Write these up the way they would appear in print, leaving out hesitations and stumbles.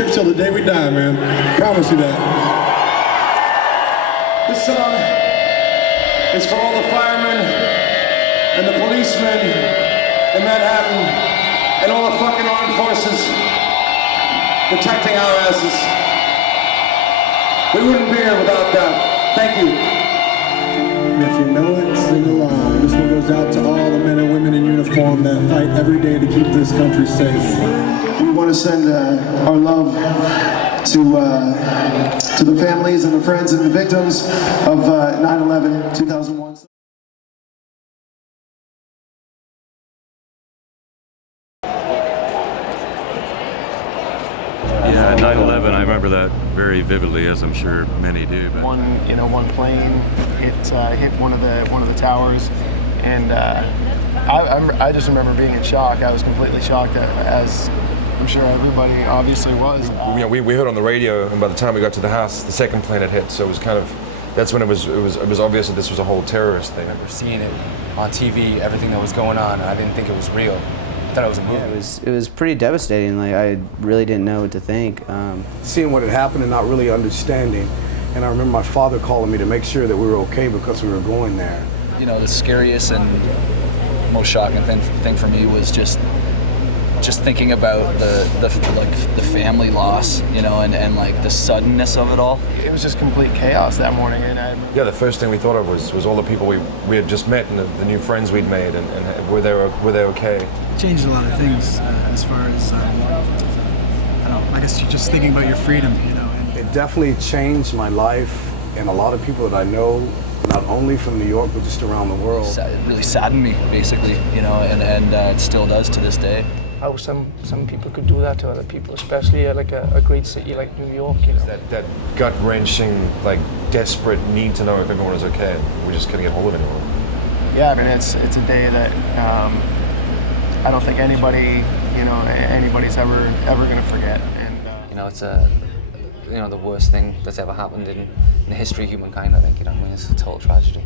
troops till the day we die, man. Promise you that. This song is for all the firemen and the policemen in Manhattan and all the fucking armed forces protecting our asses. We wouldn't be here without that. Thank you. And if you know it, sing along. This one goes out to all the men and women in uniform that fight every day to keep this country safe. We want to send our love to the families and the friends and the victims of 9/11, 2001. Yeah, 9/11, I remember that very vividly, as I'm sure many do. But One plane hit one of the towers, and I just remember being in shock. I was completely shocked, as I'm sure everybody obviously was. We heard on the radio, and by the time we got to the house, the second plane had hit. So it was kind of, that's when it was obvious that this was a whole terrorist thing. I remember seeing it on TV, everything that was going on. I didn't think it was real. I thought it was a movie. Yeah, it was pretty devastating. Like, I really didn't know what to think. Seeing what had happened and not really understanding. And I remember my father calling me to make sure that we were okay because we were going there. You know, the scariest and most shocking thing for me was just thinking about the family loss, you know, and like the suddenness of it all. It was just complete chaos that morning, and yeah, the first thing we thought of was all the people we had just met and the new friends we'd made, and were they okay? It changed a lot of things as far as I don't know. I guess you're just thinking about your freedom, you know. And it definitely changed my life, and a lot of people that I know, not only from New York but just around the world. It really saddened me, basically, you know, and it still does to this day. How some people could do that to other people, especially like a great city like New York, you know. That gut-wrenching, like desperate need to know if everyone is okay. We just couldn't get hold of anyone. Yeah, I mean it's a day that I don't think anybody's ever going to forget. And you know, it's the worst thing that's ever happened in the history of humankind. I think, you know, I mean, it's a total tragedy.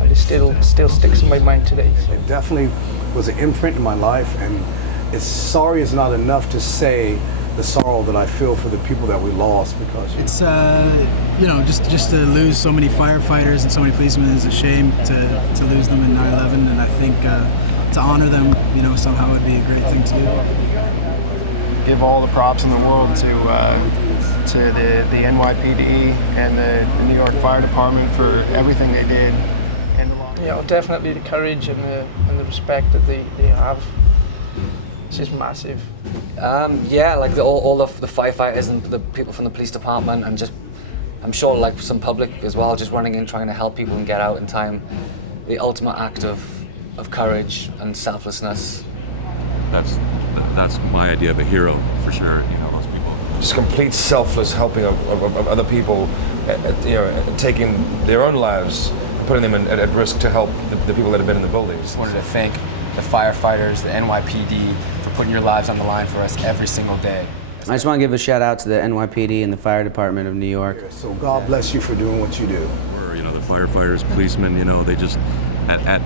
It still sticks in my mind today. So. It definitely was an imprint in my life, and it's sorry is not enough to say the sorrow that I feel for the people that we lost, because it's just to lose so many firefighters and so many policemen is a shame to lose them in 9/11, and I think to honor them, you know, somehow would be a great thing to do. Give all the props in the world to the NYPD and the New York Fire Department for everything they did. Yeah, definitely the courage and the respect that they have. It's just massive. Yeah, like all of the firefighters and the people from the police department, and just, I'm sure like some public as well, just running in trying to help people and get out in time. The ultimate act of courage and selflessness. That's my idea of a hero, for sure. You know, those people. Just complete selfless helping of other people, you know, taking their own lives, putting them at risk to help the people that have been in the buildings. Just wanted to thank the firefighters, the NYPD, for putting your lives on the line for us every single day. I just want to give a shout out to the NYPD and the Fire Department of New York. So God bless you for doing what you do. You know, the firefighters, policemen, you know, they just, at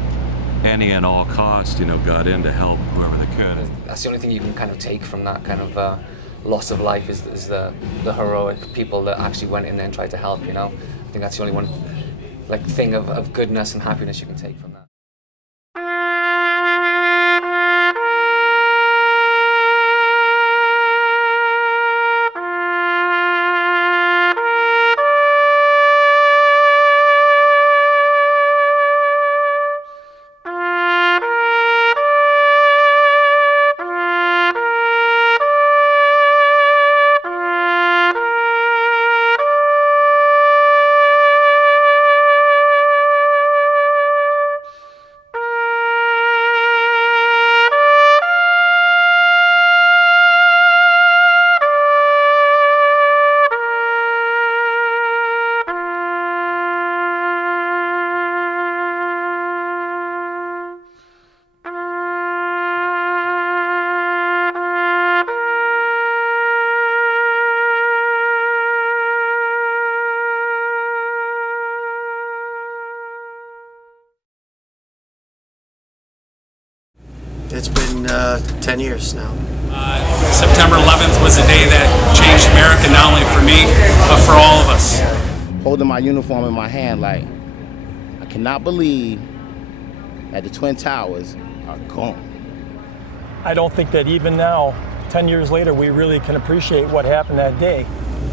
any and all costs, you know, got in to help whoever they could. That's the only thing you can kind of take from that kind of loss of life is the heroic people that actually went in there and tried to help, you know. I think that's the only one, like, thing of goodness and happiness you can take from that. It's been 10 years now. September 11th was a day that changed America, not only for me, but for all of us. Holding my uniform in my hand, like, I cannot believe that the Twin Towers are gone. I don't think that even now, 10 years later, we really can appreciate what happened that day.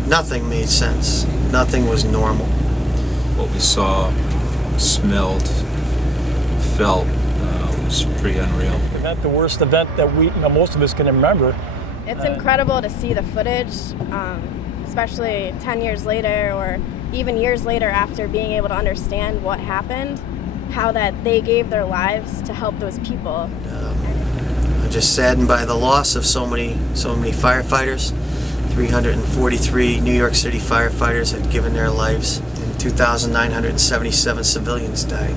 Nothing made sense. Nothing was normal. What we saw, smelled, felt was pretty unreal. The worst event that most of us can remember. It's incredible to see the footage, especially 10 years later or even years later after being able to understand what happened, how that they gave their lives to help those people. I'm just saddened by the loss of so many firefighters. 343 New York City firefighters had given their lives, and 2,977 civilians died.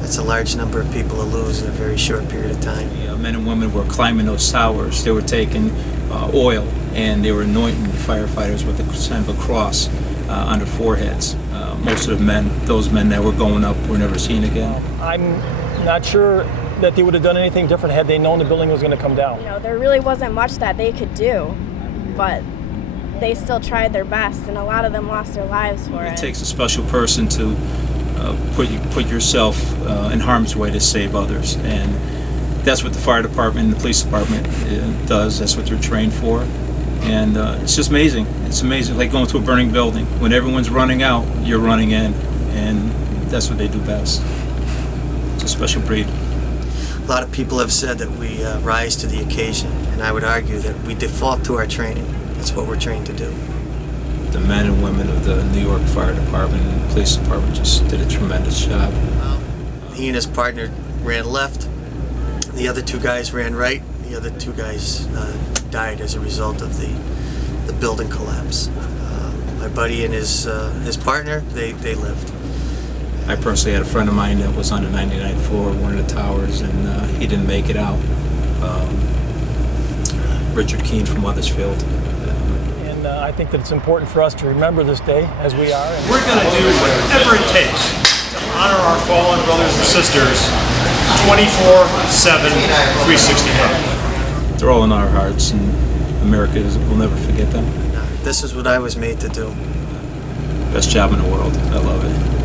That's a large number of people to lose in a very short period of time. Men and women were climbing those towers. They were taking oil and they were anointing the firefighters with the sign of a cross on their foreheads. Most of the men, those men that were going up, were never seen again. I'm not sure that they would have done anything different had they known the building was going to come down. You know, there really wasn't much that they could do, but they still tried their best, and a lot of them lost their lives for it. It takes a special person to put yourself in harm's way to save others, and that's what the fire department and the police department does. That's what they're trained for, and it's just amazing. It's amazing, like going to a burning building. When everyone's running out, you're running in, and that's what they do best. It's a special breed. A lot of people have said that we rise to the occasion, and I would argue that we default to our training. That's what we're trained to do. The men and women of the New York Fire Department and Police Department just did a tremendous job. He and his partner ran left. The other two guys ran right. The other two guys died as a result of the building collapse. My buddy and his partner, they lived. I personally had a friend of mine that was on the 99th floor of one of the towers, and he didn't make it out. Richard Keene from Weathersfield. And I think that it's important for us to remember this day as we are. We're going to do whatever it takes to honor our fallen brothers and sisters 24/7, 365. They're all in our hearts, and America will never forget them. This is what I was made to do. Best job in the world. I love it.